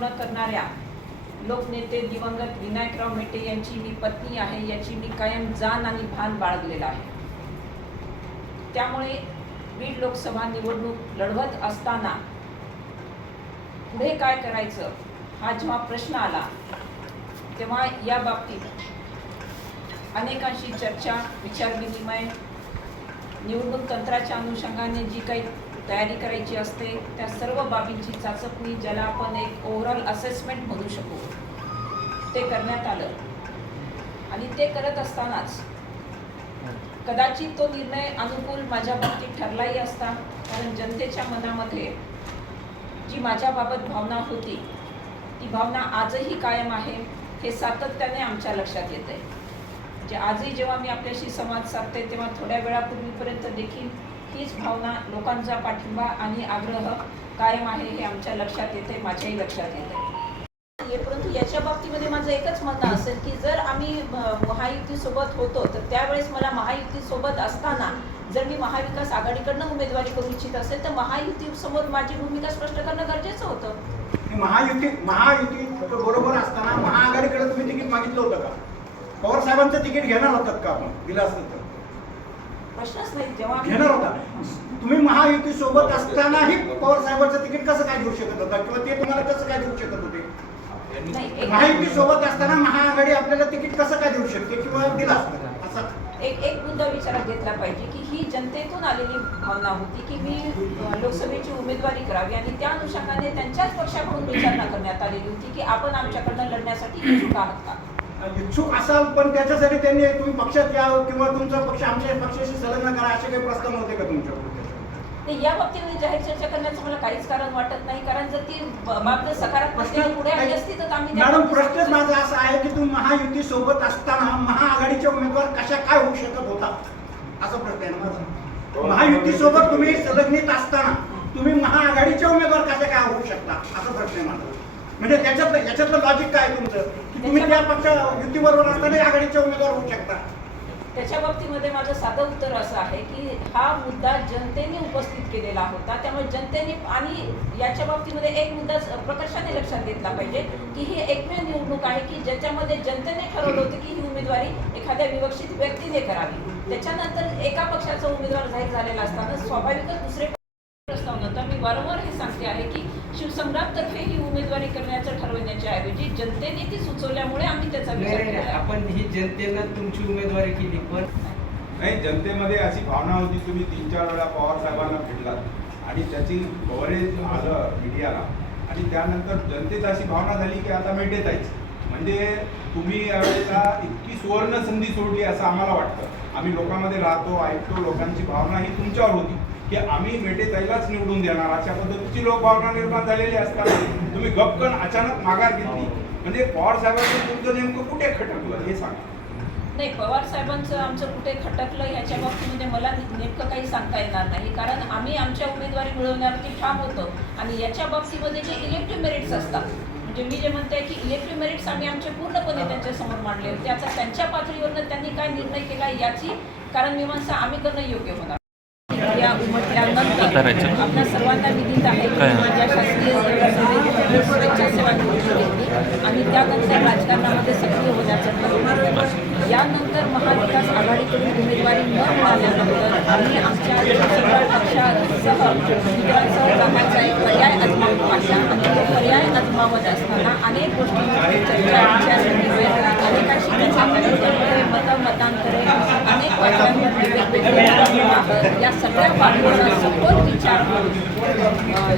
पूर्ण करणाऱ्या लोकनेते दिवंगत विनायकराव मेटे यांची मी पत्नी आहे याची मी कायम जाण आणि भान बाळगलेलं आहे. त्यामुळे बीड लोकसभा निवडणूक लढवत असताना पुढे काय करायचं हा जेव्हा प्रश्न आला तेव्हा या बाबतीत अनेकांशी चर्चा विचारविनिमय निवडणूक तंत्राच्या अनुषंगाने जी काही तयारी करायची असते त्या सर्व बाबींची चाचपणी ज्याला आपण एक ओव्हरऑल असेसमेंट म्हणू शकू ते करण्यात आलं. आणि ते करत असतानाच कदाचित तो निर्णय अनुकूल माझ्या बाबतीत ठरलाही असता कारण जनतेच्या मनामध्ये जी माझ्याबाबत भावना होती ती भावना आजही कायम आहे हे सातत्याने आमच्या लक्षात येते जे म्हणजे आजही जेव्हा मी आपल्याशी संवाद साधते तेव्हा थोड्या वेळापूर्वीपर्यंत देखील हीच भावना लोकांचा पाठिंबा आणि आग्रह कायम आहे हे आमच्या लक्षात येते माझ्याही लक्षात येते. ये- परंतु याच्या बाबतीमध्ये माझं एकच म्हणणं असेल की जर आम्ही महायुतीसोबत होतो तर त्यावेळेस मला महायुतीसोबत असताना जर मी महाविकास आघाडीकडनं उमेदवारी करू इच्छित असेल तर महायुतीसमोर माझी भूमिका स्पष्ट करणं गरजेचं होतं. महायुती महायुती बरोबर असताना महाआघाडीकडे तुम्ही तिकीट मागितलं होतं का? पवार साहेबांचं तिकीट घेणार होतात का आपण? दिलं असतं तर. प्रश्नच नाही जेव्हा घेणार होता. तुम्ही महायुती सोबत असतानाही पवार साहेबांचं तिकीट कसं काय घेऊ शकत होता? किंवा ते तुम्हाला कसं काय देऊ शकत होते? महायुती सोबत असताना महाआघाडी आपल्याला तिकीट कसं काय देऊ शकते किंवा दिलं असतं? असं. एक एक मुद्दा विचारात घेतला पाहिजे की ही जनतेतून आलेली भावना होती की मी लोकसभेची उमेदवारी करावी आणि त्या अनुषंगाने त्यांच्याच पक्षाकडून विचारणा करण्यात आलेली होती की आपण आमच्याकडनं लढण्यासाठी इच्छुक आहात का? इच्छुक असाल पण त्याच्यासाठी त्यांनी तुम्ही पक्षात या किंवा तुमचा पक्ष आमच्या पक्षाशी संलग्न करा असे काही प्रस्ताव नव्हते का तुमच्याकडून नाही या बाबतीमध्ये जाहीर चर्चा करण्याचं मला काहीच कारण वाटत नाही कारण जर ती जर सकारात्मकतेने पुढे आली असती तर आम्ही मॅडम प्रश्नच माझा असा आहे की तुम्ही महायुती सोबत असताना महाआघाडीचे उमेदवार कशा काय होऊ शकत होता? असा प्रश्न आहे माझा. महायुती सोबत तुम्ही संलग्नित असताना तुम्ही महाआघाडीचे उमेदवार कशा काय होऊ शकता? असा प्रश्न आहे माझा. म्हणजे त्याच्यातलं याच्यातलं लॉजिक काय तुमचं? की तुम्ही त्या पक्ष युतीबरोबर असताना आघाडीचे उमेदवार होऊ शकता. त्याच्या बाबतीमध्ये माझं साधं उत्तर असं आहे की हा मुद्दा जनतेने उपस्थित केलेला होता. त्यामुळे जनतेने आणि याच्या बाबतीमध्ये एक मुद्दा प्रकर्षाने लक्षात घेतला पाहिजे की ही एकमेव निवडणूक आहे की ज्याच्यामध्ये जनतेने ठरवलं होतं की ही उमेदवारी एखाद्या विवक्षित व्यक्तीने करावी. त्याच्यानंतर एका पक्षाचा उमेदवार जाहीर झालेला असताना स्वाभाविकच दुसरे प्रस्ताव नव्हता मी वारंवार हे सांगते आहे की शिवसंग्रामतर्फे ही उमेदवारी करण्याचं ठरवण्याच्या ऐवजी जनतेने ती सुचवल्यामुळे आम्ही त्याचा नाही विचार नाही, नाही. केला. आपण ही जनतेनं तुमची उमेदवारी केली पण नाही जनतेमध्ये अशी भावना होती तुम्ही तीन चार वेळा पवार साहेबांना भेटलात आणि त्याची कव्हरेज आलं मीडियाला आणि त्यानंतर जनतेत अशी भावना झाली की आता मेटेत आहेच म्हणजे तुम्ही यावेळेला इतकी सुवर्ण संधी सोडली असं आम्हाला वाटतं. आम्ही लोकांमध्ये राहतो ऐकतो लोकांची भावना ही तुमच्यावर होती. की आम्ही मेटेताईलाच निवडून देणार. अशा पद्धतीची लोकभावना निर्माण झालेली असताना तुम्ही गपकन अचानक माघार घेतली. म्हणजे पवार साहेबांचं तुमचं नेमकं कुठे खटकलं? हे सांगा. नाही पवार साहेबांचं आमचं कुठे खटकलं ह्याच्या बाबतीमध्ये मला नेमकं काही सांगता येणार नाही. कारण आम्ही आमच्या उमेदवारी मिळवण्यावरती ठाम होतो. आणि याच्या बाबतीमध्ये जे इलेक्टिव्ह मेरिट्स असतात म्हणजे मी जे म्हणते की इलेक्टिव्ह मेरिट्स आम्ही आमचे पूर्णपणे त्यांच्यासमोर मांडले. होते आता त्यांच्या पातळीवरनं त्यांनी काय निर्णय केला याची कारण मीमांसा आम्ही करणं योग्य होणार उमटल्यानंतर आपल्या सर्वांना विदित आहे माझ्या शासकीय घेतली आणि त्यानंतर राजकारणामध्ये सक्रिय होण्याचं यानंतर महाविकास आघाडीकडून उमेदवारी न मिळाल्यानंतर आम्ही आमच्या सगळ्या पक्षासह मित्रांसह जाण्याचा एक पर्याय अजमावून पाहिला आणि तो पर्याय अजमावत असताना अनेक गोष्टींची चर्चा विचारविनिमय अनेकांशी त्याचा कलेक्टरमध्ये मतं मतांतरे अनेक पक्षांवर वेगवेगळे प्रवाह, या सगळ्या बाबींचा सखोल विचार करून अ,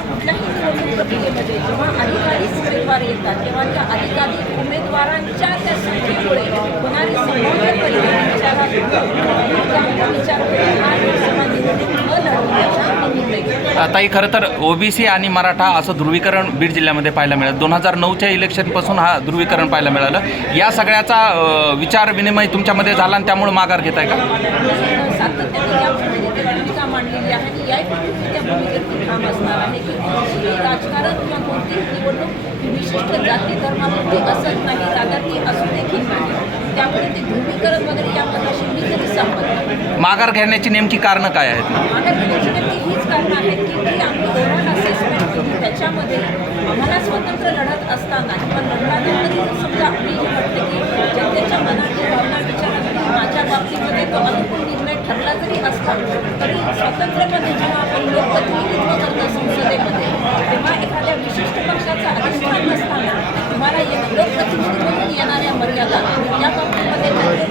कुठल्याही निवडणूक प्रक्रियेमध्ये जेव्हा अधिकारी उमेदवार येतात तेव्हा त्या अधिकारी उमेदवारांच्या त्या संख्येमुळे होणारी संभाव्य परिणाम विचारात घेऊन योग्य विचार करून हा लोकसभा निवडणूक न लढवण्याचा आम्ही निर्णय घेतला. ताई खरं तर ओबीसी आणि मराठा असं ध्रुवीकरण बीड जिल्ह्यामध्ये पाहायला मिळालं. दोन हजार नऊच्या इलेक्शनपासून हा ध्रुवीकरण पाहायला मिळालं. या सगळ्याचा विचार विनिमय तुमच्यामध्ये झाला आणि त्यामुळे माघार घेताय का? आहे आणि राजकारण किंवा कोणतीही निवडणूक विशिष्ट जाती धर्मामध्ये असत नाही दादा ती असू देखील नाही. त्यामुळे वगैरे तरी माघार घेण्याची नेमकी कारणं काय आहेत? हीच कारणं आहेत की आम्ही त्याच्यामध्ये आम्हाला स्वतंत्र लढत असताना किंवा लढल्यानंतर समजा आम्ही जे म्हटलं की जनतेच्या मनाची भावना विचारात माझ्या बाबतीमध्ये तो अनुकूल निर्णय ठरला जरी असता तरी स्वतंत्रपणे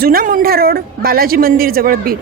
जुना मुंढा रोड बालाजी मंदिर जवळ बीड.